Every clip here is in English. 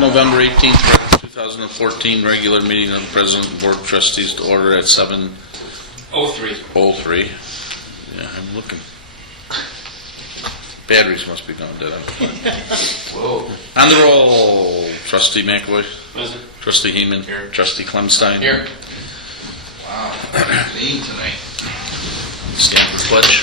November 18th, 2014, regular meeting of the President and Board of Trustees to order at 7:03. Yeah, I'm looking. Batteries must be going dead. Whoa. On the roll, Trustee McAvoy. Present. Trustee Heeman. Here. Trustee Clemstein. Here. Wow. Clean tonight. Stand for pledge.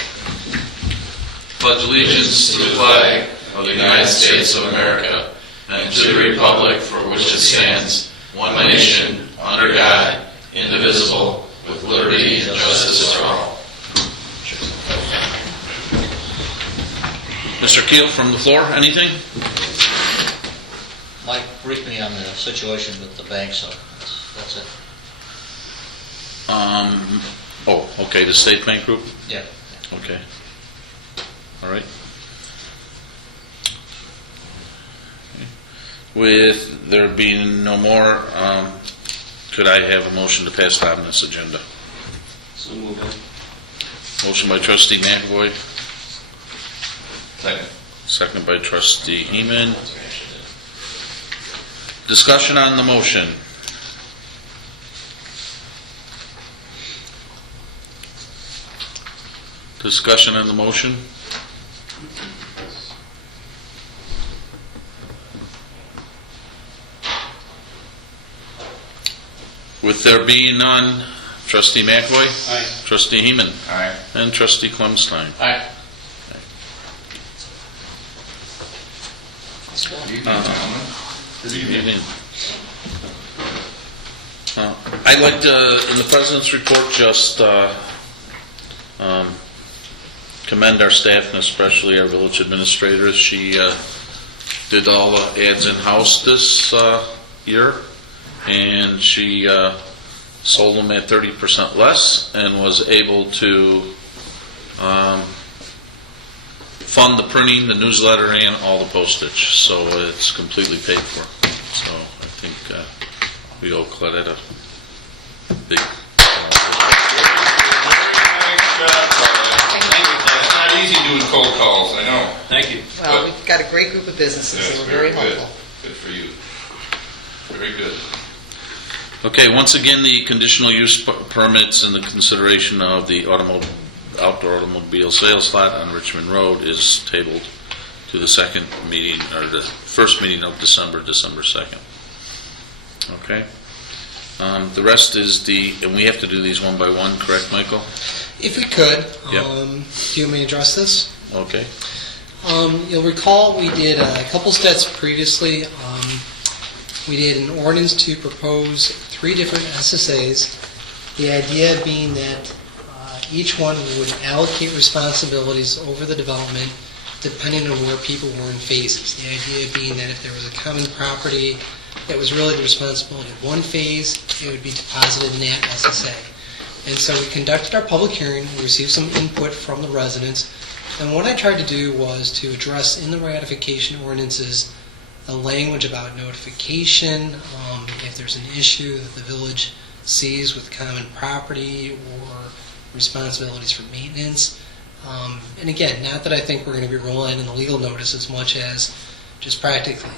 Pledge allegiance to the flag of the United States of America and to the republic for which it stands, one nation, under God, indivisible, with liberty and justice for all. Mr. Keel from the floor, anything? Mike briefed me on the situation with the bank, so that's it. Okay, the State Bank Group? Yeah. Okay. All right. With there being no more, could I have a motion to pass on this agenda? So move on. Motion by Trustee McAvoy, Second. second by Trustee Heeman. Discussion on the motion. Discussion on the motion. With there being none, Trustee McAvoy, Aye. Trustee Heeman, Aye. and Trustee Clemstein. Aye. Good evening. I'd like to, in the President's report, just commend our staff and especially our village administrator. She did all the ads in-house this year, and she sold them at 30% less and was able to fund the printing, the newsletter, and all the postage. So it's completely paid for. So I think we owe Claudette a big... It's not easy doing cold calls, I know. Thank you. Well, we've got a great group of businesses, so we're very good. hopeful. Good for you. Very good. Okay, once again, the conditional use permits and the consideration of the outdoor automobile sales lot on Richmond Road is tabled to the second meeting, or the first meeting of December 2nd. Okay. The rest is and we have to do these one by one, correct, Michael? If we could, Yep. do you want me to address this? Okay. You'll recall we did a couple steps previously. We did an ordinance to propose 3 different SSAs, the idea being that each one would allocate responsibilities over the development depending on where people were in phases. The idea being that if there was a common property that was really the responsibility of one phase, it would be deposited in that SSA. And so we conducted our public hearing, we received some input from the residents, and what I tried to do was to address in the ratification ordinances the language about notification, if there's an issue that the village sees with common property or responsibilities for maintenance. And again, not that I think we're going to be relying on the legal notice as much as just practically.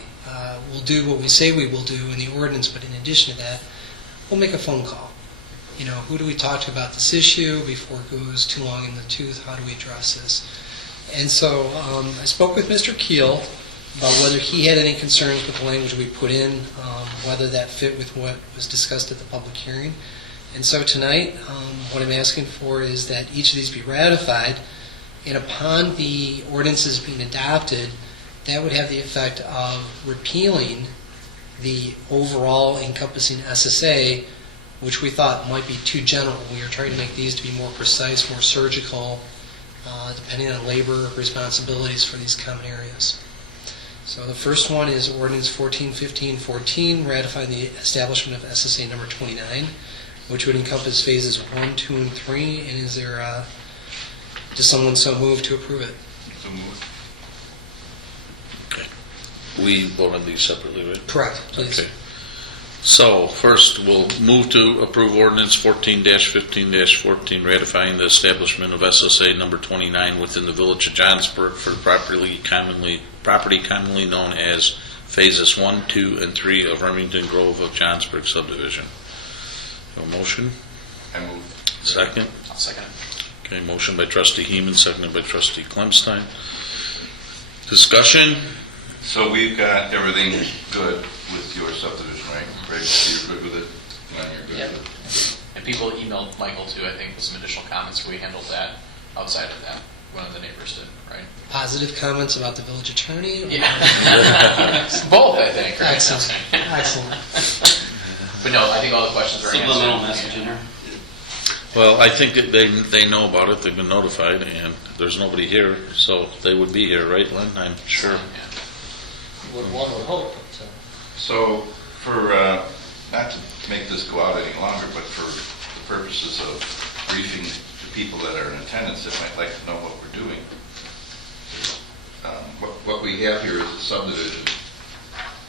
We'll do what we say we will do in the ordinance, but in addition to that, we'll make a phone call. You know, who do we talk to about this issue before it goes too long in the tooth? How do we address this? And so I spoke with Mr. Keel about whether he had any concerns with the language we put in, whether that fit with what was discussed at the public hearing. And so tonight, what I'm asking for is that each of these be ratified, and upon the ordinances being adopted, that would have the effect of repealing the overall encompassing SSA, which we thought might be too general. We are trying to make these to be more precise, more surgical, depending on labor responsibilities for these common areas. So the first one is Ordinance 141514, ratifying the establishment of SSA number 29, which would encompass phases 1, 2, and 3. And is there, does someone so move to approve it? So moved. Okay. We vote on these separately, right? Correct, please. Okay. So, first, we'll move to approve ordinance 14-15-14, ratifying the establishment of SSA number 29 within the village of Johnsburg for the property commonly known as phases 1, 2, and 3 of Remington Grove of Johnsburg subdivision. A motion? I move. Second? I'll second it. Okay, motion by trustee Heeman, seconded by trustee Clemstein. Discussion? So we've got everything good with your subdivision, right? Greg, you're good with it? Glenn, you're good Yep. with And people emailed Michael too, I think, with some additional comments. We handled that outside of that. One of the neighbors did, right? Positive comments about the village attorney? or- Yeah. Both, I think. Right? Excellent, excellent. But no, I think all the questions are answered. Subliminal message in there. Well, I think that they know about it, they've been notified, and there's nobody here, so they would be here, right, Lynn? I'm sure. Yeah. One would hope, but, it. So for, not to make this go out any longer, but for the purposes of briefing the people that are in attendance that might like to know what we're doing. What we have here is a subdivision,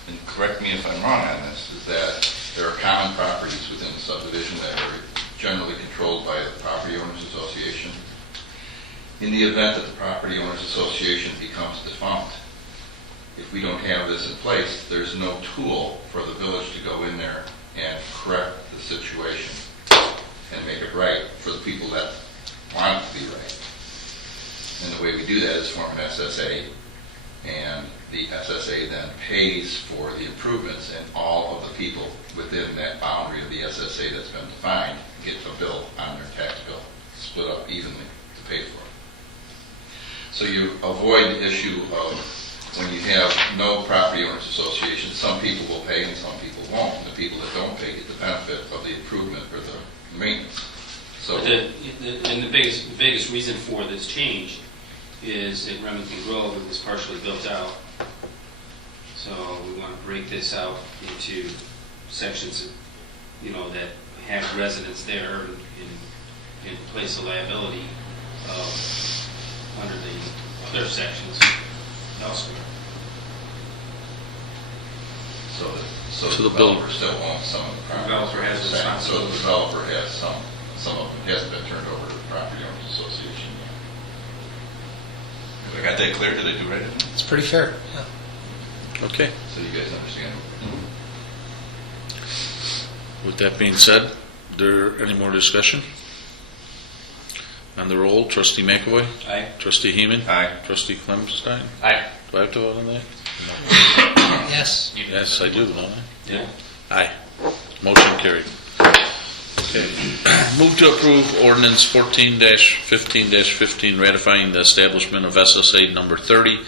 and correct me if I'm wrong on this, is that there are common properties within the subdivision that are generally controlled by the Property Owners Association. In the event that the Property Owners Association becomes defunct, if we don't have this in place, there's no tool for the village to go in there and correct the situation and make it right for the people that want it to be right. And the way we do that is form an SSA, and the SSA then pays for the improvements, and all of the people within that boundary of the SSA that's been defined get a bill on their tax bill, split up evenly to pay for it. So you avoid the issue of when you have no property owners association, some people will pay and some people won't, and the people that don't pay get the benefit of the improvement or the maintenance. So The biggest reason for this change is that Remington Grove was partially built out. So we want to break this out into sections, that have residents there and place a liability under the other sections elsewhere. So So the the bill- developer still owns some of the property. Developer has So the responsibility. developer has some of it hasn't been turned over to the Property Owners Association yet. Have I got that clear? Did I do right? It's pretty fair, yeah. Okay. So you guys understand? With that being said, there any more discussion? On the roll, trustee McAvoy, Aye. trustee Heeman, Aye. trustee Clemstein. Aye. Do I have to vote on that? Yes. You did. Yes, I do, don't I? Yeah. Aye. Motion carried. Okay. Move to approve ordinance 14-15-15 ratifying the establishment of SSA number 30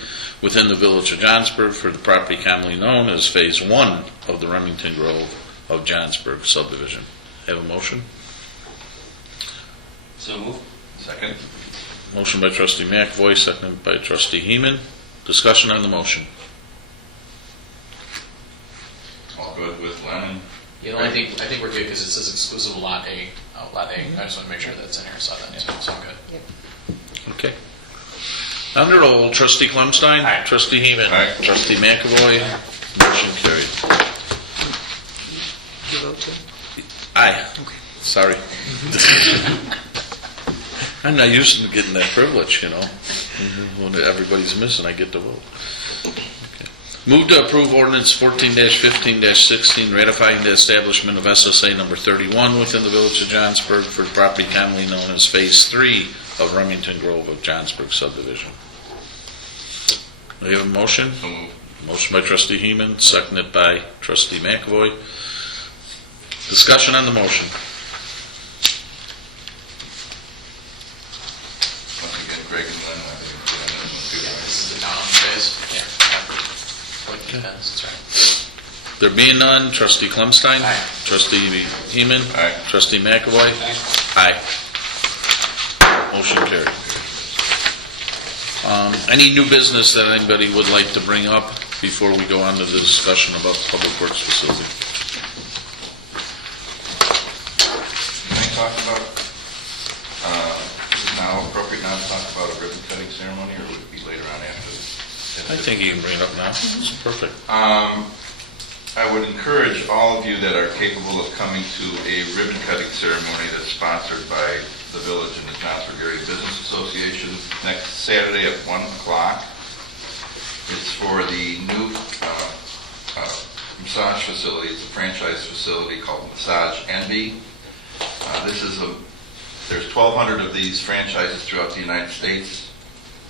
within the village of Johnsburg for the property commonly known as Phase 1 of the Remington Grove of Johnsburg subdivision. Have a motion? So move. Second? Motion by trustee McAvoy, seconded by trustee Heeman. Discussion on the motion. All good with Lennon? You know, I think we're good because it says exclusive Lot A. Lot A. I just want to make sure that's in here. I saw that too. So I'm good. Okay. On the roll, trustee Clemstein. Aye. Trustee Heeman. Aye. Trustee McAvoy. Motion carried. You vote too? Aye. Sorry. I'm not used to getting that privilege, When everybody's missing, I get to vote. Okay. Move to approve ordinance 14-15-16 ratifying the establishment of SSA number 31 within the village of Johnsburg for the property commonly known as Phase 3 of Remington Grove of Johnsburg subdivision. Do you have a motion? So moved. Motion by trustee Heeman, seconded by trustee McAvoy. Discussion on the motion. Once again, Greg and Lennon, I think we're doing this one too, Yeah, right? this is the town phase. Yeah. Like the fence, that's right. There being none, trustee Clemstein. Aye. Trustee Heeman. Aye. Trustee McAvoy. Aye. Motion carried. Any new business that anybody would like to bring up before we go on to the discussion about the public works facility? Can I talk about, is it now appropriate now to talk about a ribbon cutting ceremony, or would it be later on after this? I think you can bring it up now. It's perfect. I would encourage all of you that are capable of coming to a ribbon cutting ceremony that's sponsored by the village and the Johnsburg Area Business Association next Saturday at 1 o'clock. It's for the new massage facility. It's a franchise facility called Massage Envy. There's 1,200 of these franchises throughout the United States.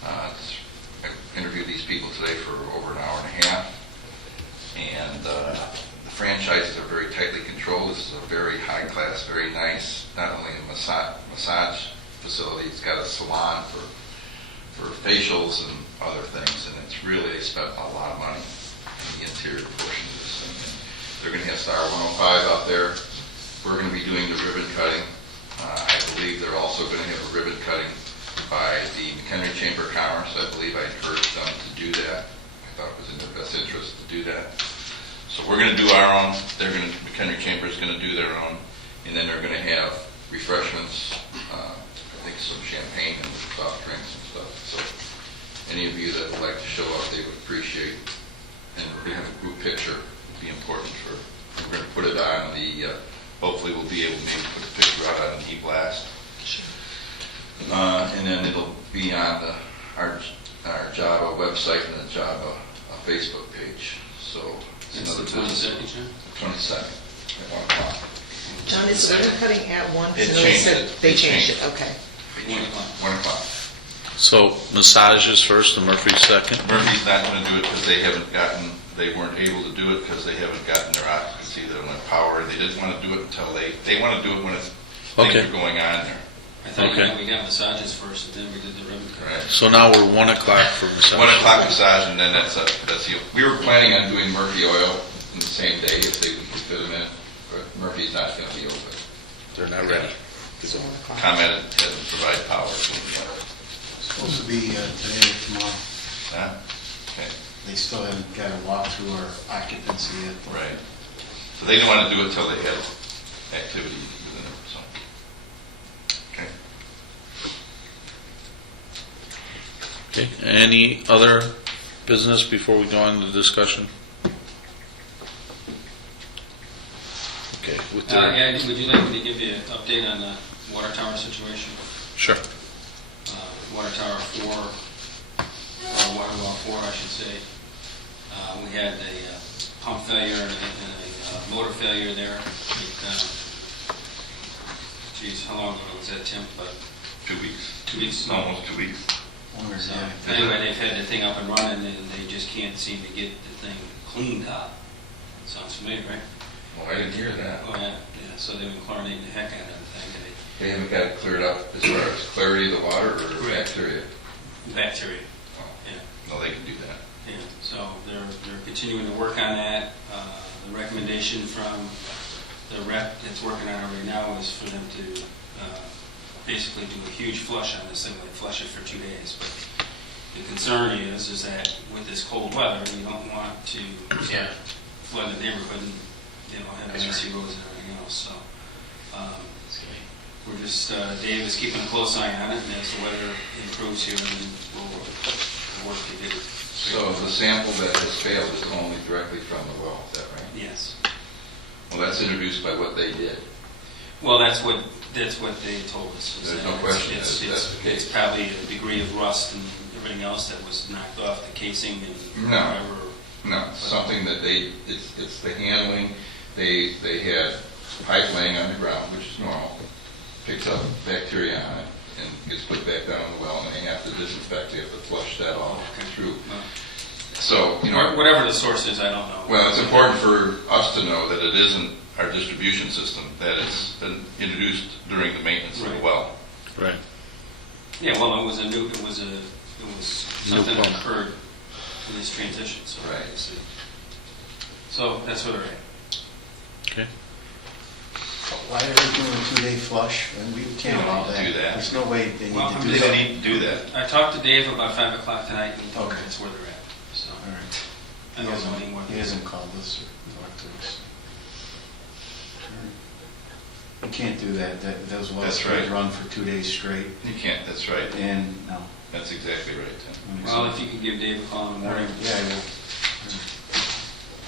I interviewed these people today for over an hour and a half. And the franchises are very tightly controlled. This is a very high-class, very nice, not only a massage facility, it's got a salon for facials and other things, and it's really, they spent a lot of money in the interior portion of this thing. And they're going to have Star 105 out there. We're going to be doing the ribbon cutting. I believe they're also going to have a ribbon cutting by the McHenry Chamber of Commerce. I believe I encouraged them to do that. I thought it was in their best interest to do that. So we're going to do our own. McHenry Chamber is going to do their own, and then they're going to have refreshments. I think some champagne and soft drinks and stuff. So any of you that would like to show up, they would appreciate. And we're going to have a group picture. It'd be important for. We're going to put it on the. Hopefully, we'll be able to maybe put the picture out on the e-blast. And then it'll be on our Java website and the Java Facebook page. So It's the 22nd, Jim? 22nd at 1 o'clock. John, is the ribbon cutting at 1? It I know changed said it. They It changed changed it, okay. 1 o'clock. 1 o'clock. So massages first and Murphy second? Murphy's not going to do it because they weren't able to do it because they haven't gotten their occupancy, they don't have power. They didn't want to do it until they want to do it when things Okay. are going on there. I thought Okay. we got massages first, and then we did the ribbon cut. Right. So now we're 1 o'clock for massage. 1 o'clock massage, and then that's the. We were planning on doing Murphy oil in the same day if we could fit them in, but Murphy's not going to be open. They're not ready. So 1 o'clock. ComEd doesn't provide power. Supposed to be today or tomorrow. Huh? Okay, They still haven't got a walkthrough or occupancy yet. right. So they didn't want to do it until they had activity within it, so. Okay. Okay, any other business before we go into discussion? Okay, with the, Yeah, would you like me to give you an update on the water tower situation? sure. Water tower 4, or water well 4, I should say. We had a pump failure and a motor failure there. Geez, how long ago was that, Tim? But 2 weeks. 2 weeks? Almost 2 weeks. So, anyway, they've had the thing up and running, and they just can't seem to get the thing cleaned up. Sounds familiar, right? Well, I didn't hear that. Oh, yeah, so they've been chlorinating the heck out of the thing. They haven't got it cleared up as far as clarity of the water or Correct. bacteria? Bacteria, Oh, yeah. no, they can do that. Yeah, so they're continuing to work on that. The recommendation from the rep that's working on it right now is for them to basically do a huge flush on this thing, like flush it for 2 days. But the concern is that with this cold weather, you don't want to flood the neighborhood and, have messy roads and everything else, so. We're just, Dave is keeping a close eye on it, and as the weather improves here, then we'll work to get it. So the sample that has failed is only directly from the well, is that right? Yes. Well, that's introduced by what they did. Well, that's what they told us. is There's that no question it's- that that's the case. It's probably a degree of rust and everything else that was knocked off the casing and No. whatever. No, it's something that it's the handling. They had pipe laying on the ground, which is normal, picks up bacteria on it and gets put back down in the well, and they have to disinfect, they have to flush that all through. Well, So, Whatever the source is, I don't know. well, it's important for us to know that it isn't our distribution system, that it's been introduced during the maintenance of the Right. well. Right. Yeah, well, it was something that pump. occurred in this transition, so. Right. So that's where they're at. Okay. Why are they doing a 2-day flush? And we can't allow that. Do that. There's no way they need Well, to I'm do They that. don't need to do that. I talked to Dave about 5 o'clock tonight, and he told me Okay. that's where they're at, so. All right. I don't know anymore. He hasn't called us or talked to us. You can't do that. Those wells That's can't right. run for 2 days straight. You can't, that's right. And, no. That's exactly right, Tim. Well, if you could give Dave a call in the All right, morning, yeah, I will.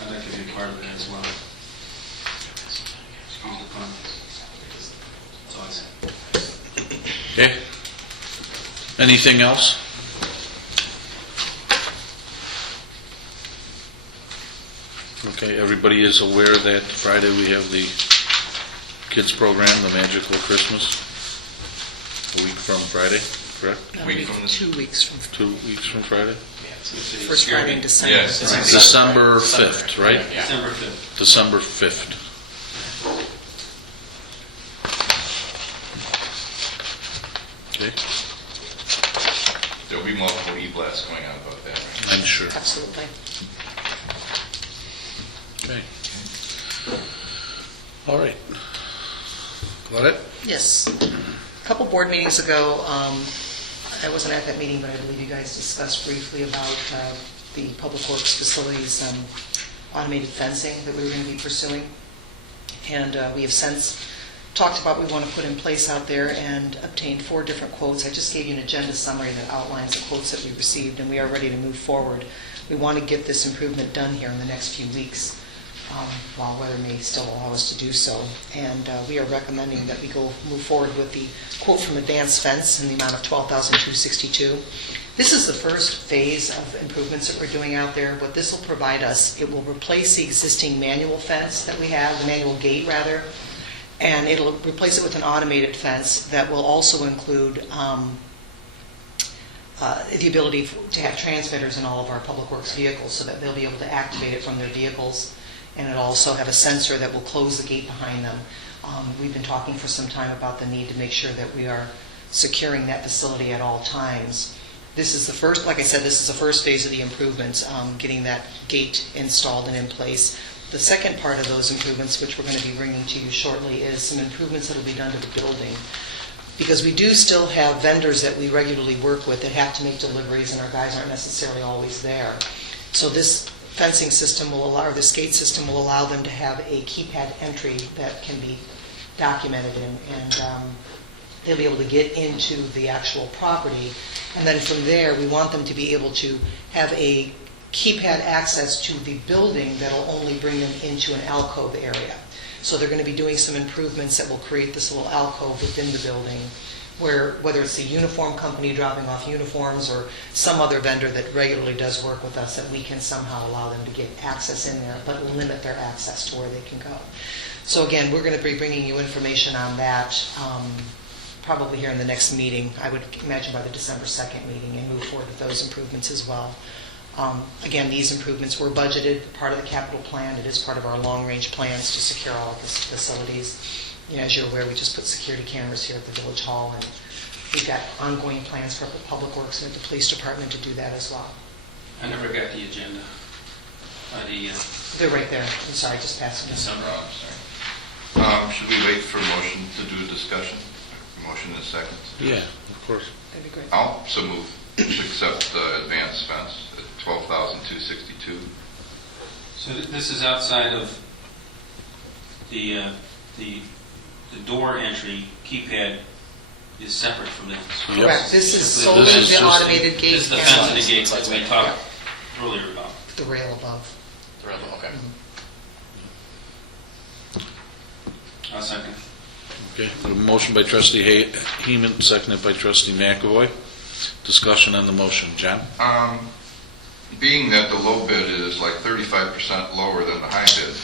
I'd like to be part of it as well. Excuse the pun. That's all I said. Okay. Anything else? everybody is aware that Friday we have the kids program, the Magical Christmas, a week from Friday, correct? That'll Week be from 2 weeks from, 2 weeks from Friday? first Friday in December. Yes. December 5th, right? Yeah. December 5th. December 5th. Okay, There'll be multiple e-blasts going on about that, right? I'm sure. Absolutely. Okay. All right. Got it? Yes. A couple board meetings ago, I wasn't at that meeting, but I believe you guys discussed briefly about the Public Works Facilities automated fencing that we were going to be pursuing. And we have since talked about what we want to put in place out there and obtained 4 different quotes. I just gave you an agenda summary that outlines the quotes that we received, and we are ready to move forward. We want to get this improvement done here in the next few weeks, while weather may still allow us to do so. And we are recommending that we move forward with the quote from Advanced Fence in the amount of $12,262. This is the first phase of improvements that we're doing out there. What this will provide us, it will replace the existing manual fence that we have, the manual gate rather, and it'll replace it with an automated fence that will also include the ability to have transmitters in all of our Public Works vehicles so that they'll be able to activate it from their vehicles. And it'll also have a sensor that will close the gate behind them. We've been talking for some time about the need to make sure that we are securing that facility at all times. This is the first, like I said, this is the first phase of the improvements, getting that gate installed and in place. The second part of those improvements, which we're going to be bringing to you shortly, is some improvements that will be done to the building. Because we do still have vendors that we regularly work with that have to make deliveries, and our guys aren't necessarily always there. So this fencing system will allow, or this gate system will allow them to have a keypad entry that can be documented in, and they'll be able to get into the actual property. And then from there, we want them to be able to have a keypad access to the building that'll only bring them into an alcove area. So they're going to be doing some improvements that will create this little alcove within the building, where whether it's a uniform company dropping off uniforms or some other vendor that regularly does work with us, that we can somehow allow them to get access in there, but limit their access to where they can go. So again, we're going to be bringing you information on that probably here in the next meeting, I would imagine by the December 2nd meeting, and move forward with those improvements as well. Again, these improvements were budgeted, part of the capital plan. It is part of our long-range plans to secure all of the facilities. You know, as you're aware, we just put security cameras here at the Village Hall, and we've got ongoing plans for Public Works and the Police Department to do that as well. I never got the agenda. They're right there. I'm sorry, just passing them. December. Oh, I'm sorry. Should we wait for a motion to do a discussion? Motion in a second? Yeah, of course. That'd be great. I'll so move to accept the Advanced Fence at $12,262. So this is outside of the door entry keypad is separate from this. Correct. This is This solely is the just automated gate. This is the fence and the gates that we talked earlier about. The rail above. Okay. I'll second. Okay, a motion by trustee Heeman, seconded by trustee McAvoy. Discussion on the motion. John? Being that the low bid is like 35% lower than the high bid,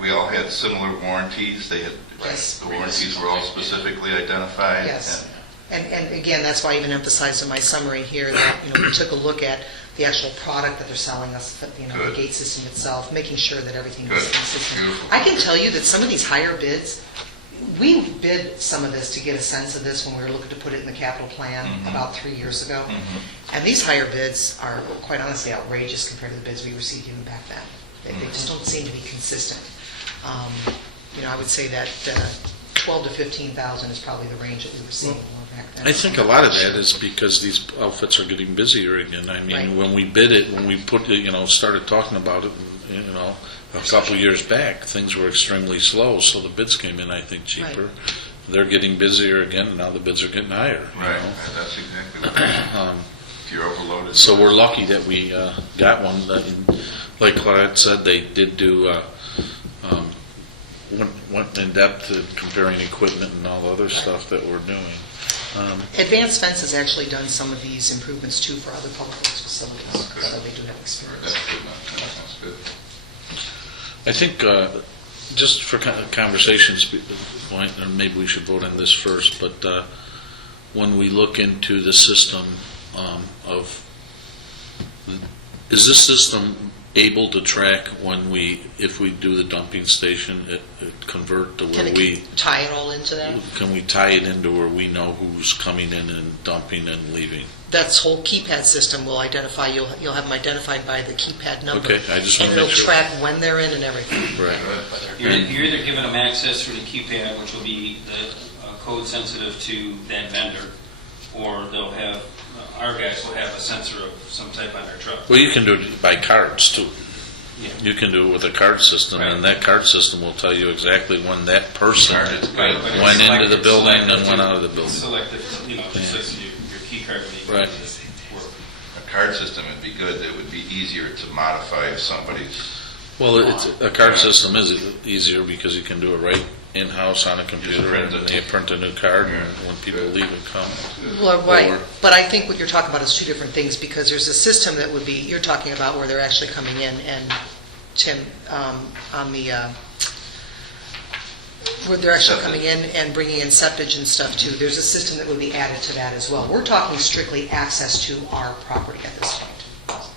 we all had similar warranties. They had, Yes. the warranties were all specifically identified. Yes. And again, that's why I even emphasized in my summary here that, we took a look at the actual product that they're selling us, the Good. gate system itself, making sure that everything is Good. consistent. Beautiful. I can tell you that some of these higher bids, we bid some of this to get a sense of this when we were looking to put it in the capital plan Mhm. about 3 years ago. Mhm. And these higher bids are quite honestly outrageous compared to the bids we received even back then. They just don't seem to be consistent. I would say that 12 to 15,000 is probably the range that we were seeing more back then. I think a lot of that is because these outfits are getting busier again. I mean, Right. when we bid it, when we put, started talking about it, a couple years back, things were extremely slow, so the bids came in, I think, cheaper. They're getting busier again, and now the bids are getting higher. Right, that's exactly what it is. If you're overloaded. So we're lucky that we got one. Like Claudette said, they did do, went in depth to comparing equipment and all the other stuff that we're doing. Advanced Fence has actually done some of these improvements too for other public works facilities, Okay. so they do have experience. That's good enough. That's good. I think, just for conversation's point, and maybe we should vote on this first, but when we look into the system of, is this system able to track if we do the dumping station, it convert to Can where it tie it all into that? can we tie it into where we know who's coming in and dumping and leaving? That's whole keypad system will identify, you'll have them identified by the keypad number. Okay, I just want And to make sure. it'll track when they're in and everything. Right. You're either giving them access through the keypad, which will be the code sensitive to that vendor, or they'll have, our guys will have a sensor of some type on their truck. Well, you can do it by cards too. Yeah. You can do it with a card system, and that card system will tell you exactly when that person Right, but it's went into the selective- building and selective went to- out of the building. Selective, just like your key card when you Right. go to work. A card system would be good, it would be easier to modify if somebody's, Well, a card system is easier because you can do it right in-house on a computer, print and it. you print a new card, and when people leave and come. Well, right, Or- but I think what you're talking about is two different things, because there's a system that would be, you're talking about where they're actually coming in, and Tim, on the, where they're actually coming in and bringing in septage and stuff too, there's a system that would be added to that as well. We're talking strictly access to our property at this point.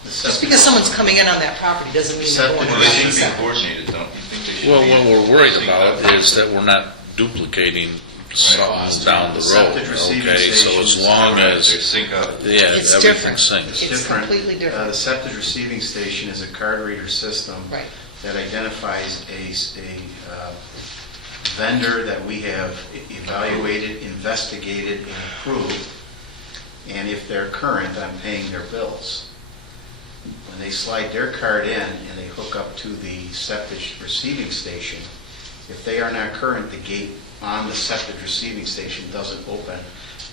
Just because someone's coming in on that property doesn't mean they're going well, to they have should be septic. coordinated, don't you think they should be? Well, what we're worried synced about up? is that we're not duplicating something down the road, Septic receiving okay? So as stations, long They as, sync up. yeah, It's everything different. syncs. It's completely different. The septic receiving station is a card reader system Right. that identifies a vendor that we have evaluated, investigated, and approved, and if they're current on paying their bills. When they slide their card in and they hook up to the septic receiving station, if they are not current, the gate on the septic receiving station doesn't open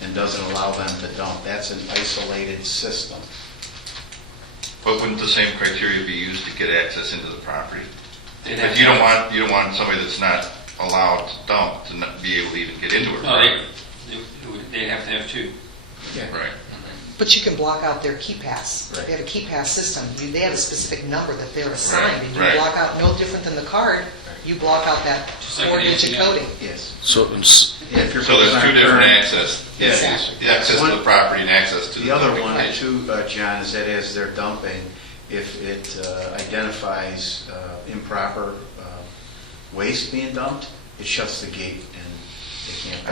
and doesn't allow them to dump. That's an isolated system. But wouldn't the same criteria be used to get access into the property? They'd have But to- you don't want somebody that's not allowed to dump to not be able to even get into it. No, they'd have to have two. Right. But you can block out their key pass. Right. They have a key pass system. They have a specific number that they're assigned, and you Right. block out, no different than the card, you block out that Just like an four-digit ATM. coding. Yes. So, Yeah, if your So there's bills two aren't different current- access. Exactly. The access to the property and access to the The other dumping. one too, John, is that as they're dumping, if it identifies improper waste being dumped, it shuts the gate and they can't.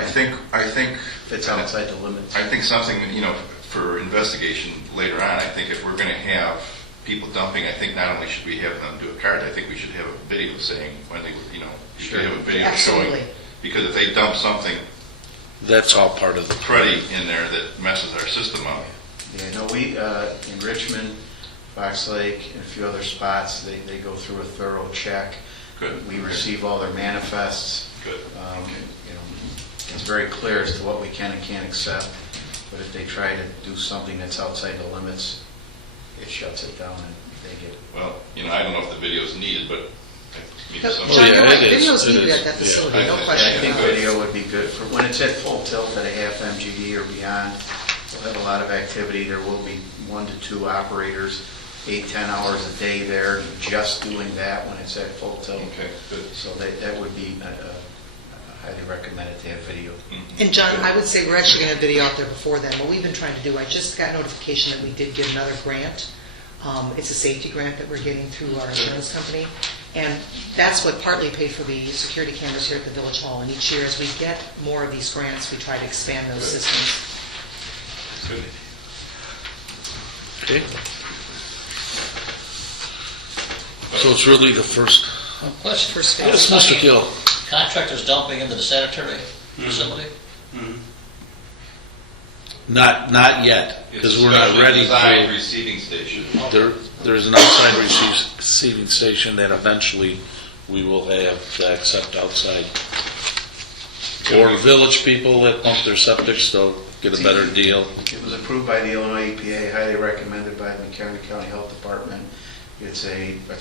I think. If it's outside the limits. I think something, for investigation later on, I think if we're going to have people dumping, I think not only should we have them do a card, I think we should have a video saying when they, you should have a video showing. Absolutely. Because if they dump something that's all part of the. cruddy in there that messes our system up. Yeah, no, we, in Richmond, Fox Lake, and a few other spots, they go through a thorough check. Good. We receive all their manifests. Good. It's very clear as to what we can and can't accept, but if they try to do something that's outside the limits, it shuts it down and they get. Well, I don't know if the video is needed, but No, some. John, you're yeah, right, it is. video's It needed is. at that Yeah, facility, I no think- I question think about it. video would be good for, when it's at full tilt at a half MGD or beyond, we'll have a lot of activity. There will be 1 to 2 operators, 8-10 hours a day there, just doing that when it's at full tilt. Okay, good. So that would be highly recommended to have video. And John, I would say we're actually going to video out there before then. What we've been trying to do, I just got notification that we did get another grant. It's a safety grant that we're getting through our insurance company. And that's what partly paid for the security cameras here at the Village Hall. And each year, as we get more of these grants, we try to expand those systems. Good. Okay. So it's really the first, Question. First yes, phase. Mr. Gill. Contractors dumping into the sanitary facility? Not yet, because we're not ready Designed to. receiving station. There's an outside receiving station that eventually we will have to accept outside. For village people that pump their septics, they'll get a better deal. It was approved by the Illinois EPA, highly recommended by the McHenry County Health Department. It's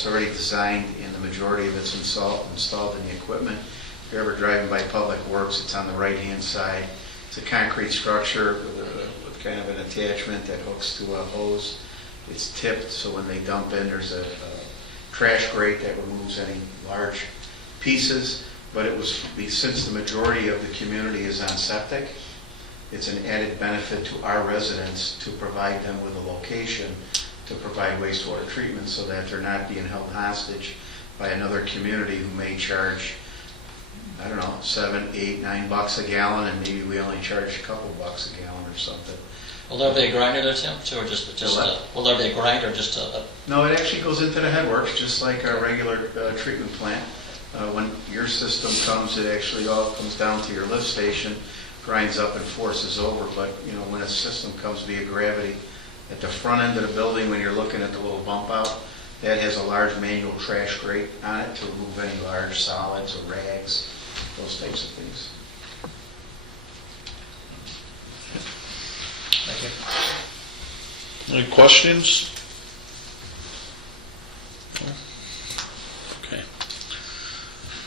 already designed, and the majority of it's installed in the equipment. If you're ever driving by Public Works, it's on the right-hand side. It's a concrete structure with kind of an attachment that hooks to a hose. It's tipped, so when they dump in, there's a trash grate that removes any large pieces, but it was, since the majority of the community is on septic, it's an added benefit to our residents to provide them with a location to provide wastewater treatment so that they're not being held hostage by another community who may charge, I don't know, $7, $8, $9 a gallon, and maybe we only charge a couple bucks a gallon or something. Will there be a grinder there, Tim, too, or just what? will there be a grinder, just a, No, it actually goes into the headworks, just like our regular treatment plant. When your system comes, it actually all comes down to your lift station, grinds up and forces over, but, you know, when a system comes via gravity, at the front end of the building, when you're looking at the little bump out, that has a large manual trash grate on it to remove any large solids or rags, those types of things. thank you. Any questions? Okay.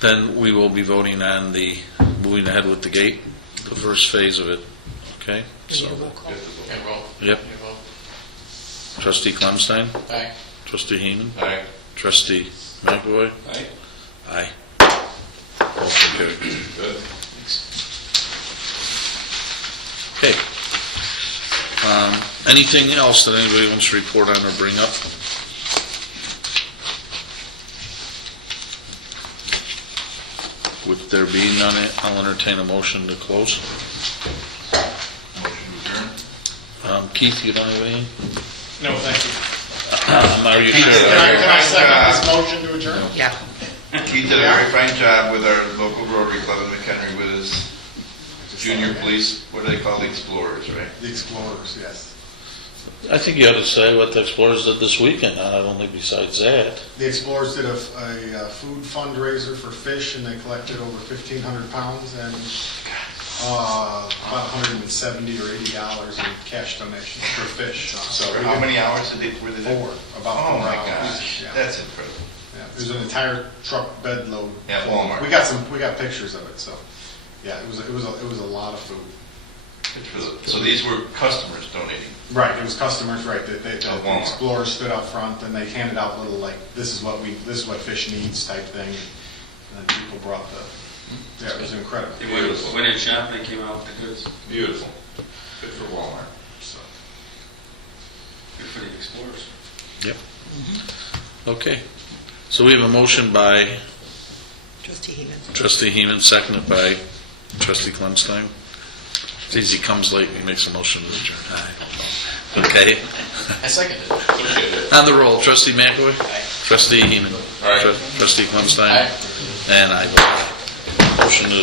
Then we will be voting on the, moving ahead with the gate, the first phase of it, okay? We need a So, roll call. Okay, roll. Yep. You vote. Trustee Clemstein? Aye. Trustee Heeman? Aye. Trustee McAvoy? Aye. Aye. Motion carried. Good. Okay. Anything else that anybody wants to report on or bring up? With there being none, I'll entertain a motion to close. Motion adjourned. Keith, you don't have anything? No, thank you. Are you Can sure? I second this motion to adjourn? Yeah. Keith did a very fine job with our local Rotary Club in McHenry with his junior police, what do they call the Explorers, right? The Explorers, yes. I think you ought to say what the Explorers did this weekend. I don't think besides that. The Explorers did a food fundraiser for fish, and they collected over 1,500 pounds and about $170 or $80 in cash donations for fish. So For we how did many hours were they there? about Oh 4 my hours. gosh, Yeah. that's incredible. Yeah, there's an entire truck bed load. At full. Walmart. We got pictures of it. So yeah, it was a lot of food. So these were customers donating. Right, it was customers, right, the Walmart. Explorers stood up front and they handed out little, like, this is what fish needs type thing, and then people brought yeah, it was incredible. They went in shopping and came out with the goods. Beautiful. Good for Walmart. So, Good for the Explorers. Yep. Okay. So we have a motion by Trustee Heeman. Trustee Heeman, seconded by Trustee Clemstein. It's easy, he comes late, he makes a motion to adjourn. Aye. Okay. I seconded it. On the roll, Trustee McAvoy? Aye. Trustee Heeman? Aye. Trustee Clemstein? Aye. And I vote aye. Motion to